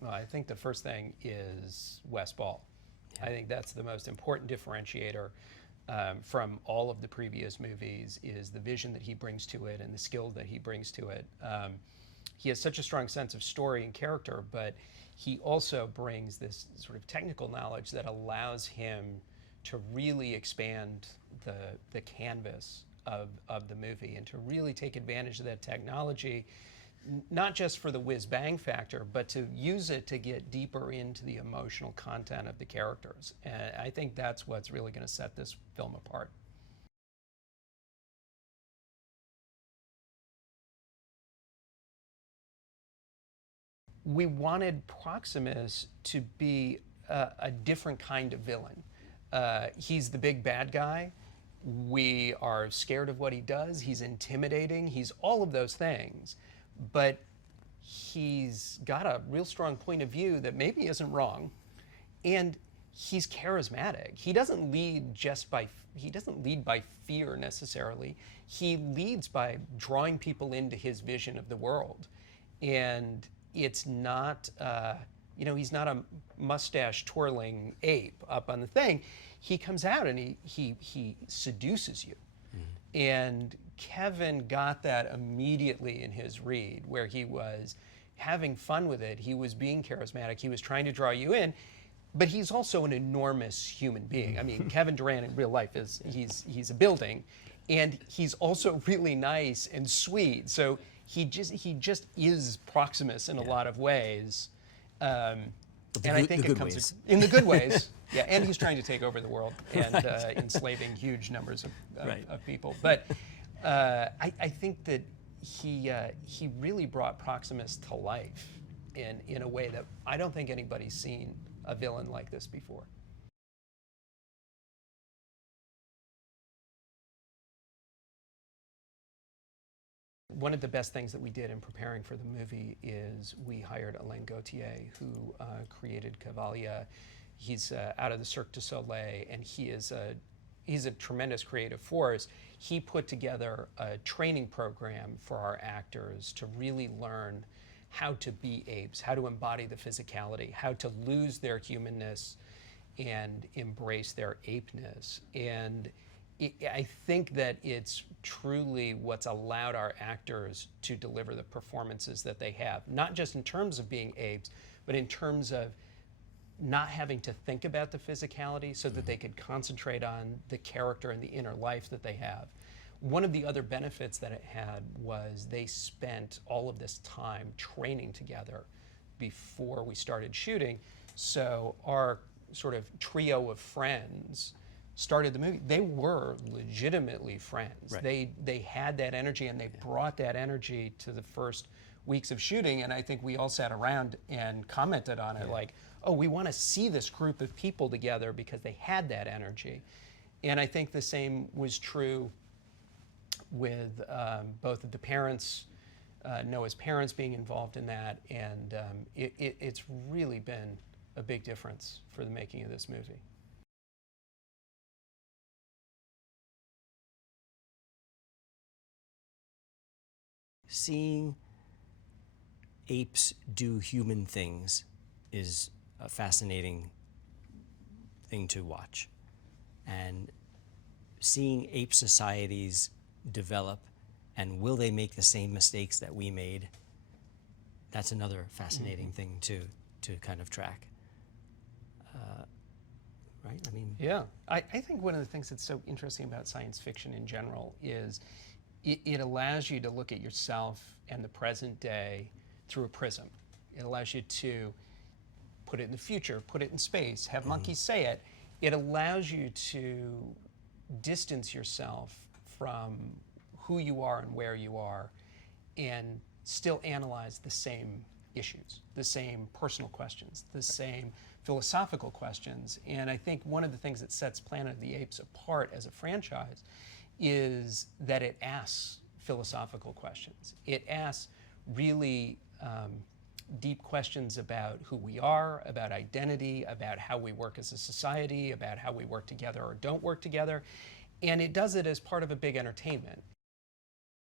Well, I think the first thing is Wes Ball. I think that's the most important differentiator from all of the previous movies, is the vision that he brings to it and the skill that he brings to it. He has such a strong sense of story and character, but he also brings this sort of technical knowledge that allows him to really expand the canvas of the movie and to really take advantage of that technology, not just for the whiz-bang factor, but to use it to get deeper into the emotional content of the characters. And I think that's what's really going to set this film apart. We wanted Proximus to be a different kind of villain. He's the big bad guy. We are scared of what he does. He's intimidating. He's all of those things. But he's got a real strong point of view that maybe isn't wrong, and he's charismatic. He doesn't lead by fear necessarily. He leads by drawing people into his vision of the world, and it's not he's not a mustache twirling ape up on the thing. He comes out and he seduces you. And Kevin got that immediately in his read, where he was having fun with it. He was being charismatic. He was trying to draw you in, but he's also an enormous human being. I mean, Kevin Durant in real life he's a building, and he's also really nice and sweet. So he just is Proximus in a lot of ways. And I think it comes in the good ways. Yeah, and he's trying to take over the world and enslaving huge numbers of people. But I think that he really brought Proximus to life in a way that I don't think anybody's seen a villain like this before. One of the best things that we did in preparing for the movie is we hired Alain Gauthier, who created Cavalier. He's out of the Cirque du Soleil, and he's a tremendous creative force. He put together a training program for our actors to really learn how to be apes, how to embody the physicality, how to lose their humanness and embrace their apeness. And I think that it's truly what's allowed our actors to deliver the performances that they have, not just in terms of being apes, but in terms of not having to think about the physicality so that they could concentrate on the character and the inner life that they have. One of the other benefits that it had was they spent all of this time training together before we started shooting. So our sort of trio of friends started the movie. They were legitimately friends. Right. They had that energy, and they brought that energy to the first weeks of shooting, and I think we all sat around and commented on it like, oh, we want to see this group of people together because they had that energy. And I think the same was true with both of the parents, Noah's parents being involved in that, and it's really been a big difference for the making of this movie. Seeing apes do human things is a fascinating thing to watch. And seeing ape societies develop, and will they make the same mistakes that we made, that's another fascinating thing to kind of track. Right? I mean, yeah. I think one of the things that's so interesting about science fiction in general is it allows you to look at yourself and the present day through a prism. It allows you to put it in the future, put it in space, have monkeys say it. It allows you to distance yourself from who you are and where you are, and still analyze the same issues, the same personal questions, the same philosophical questions. And I think one of the things that sets Planet of the Apes apart as a franchise is that it asks philosophical questions. It asks really deep questions about who we are, about identity, about how we work as a society, about how we work together or don't work together. And it does it as part of a big entertainment.